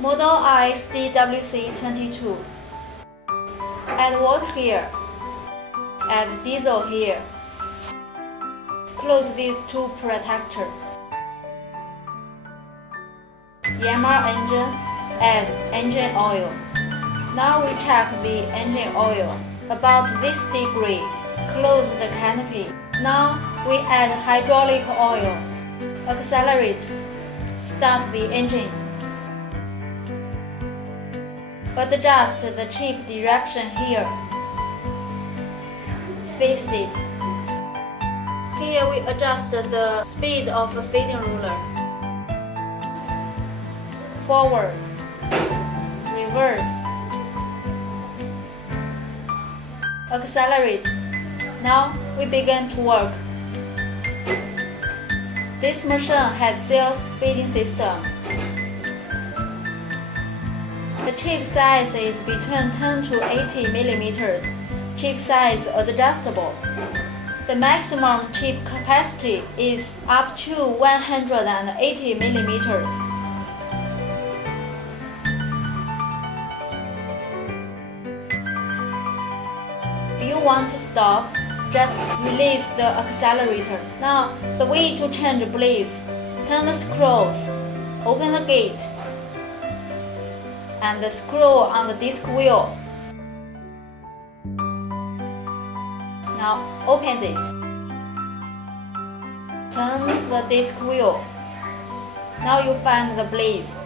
Model ISDWC22. Add water here. Add diesel here. Close these two protectors. Yammer engine. Add engine oil. Now we check the engine oil. About this degree. Close the canopy. Now we add hydraulic oil. Accelerate. Start the engine. Adjust the chip direction here. Face it. Here we adjust the speed of a feeding ruler. Forward. Reverse. Accelerate. Now we begin to work. This machine has self-feeding system. The chip size is between 10 to 80 millimeters. Chip size adjustable. The maximum chip capacity is up to 180 millimeters. If you want to stop, just release the accelerator. Now, the way to change blades: turn the screws, open the gate, and the screw on the disc wheel. Now open it. Turn the disc wheel. Now you find the blades.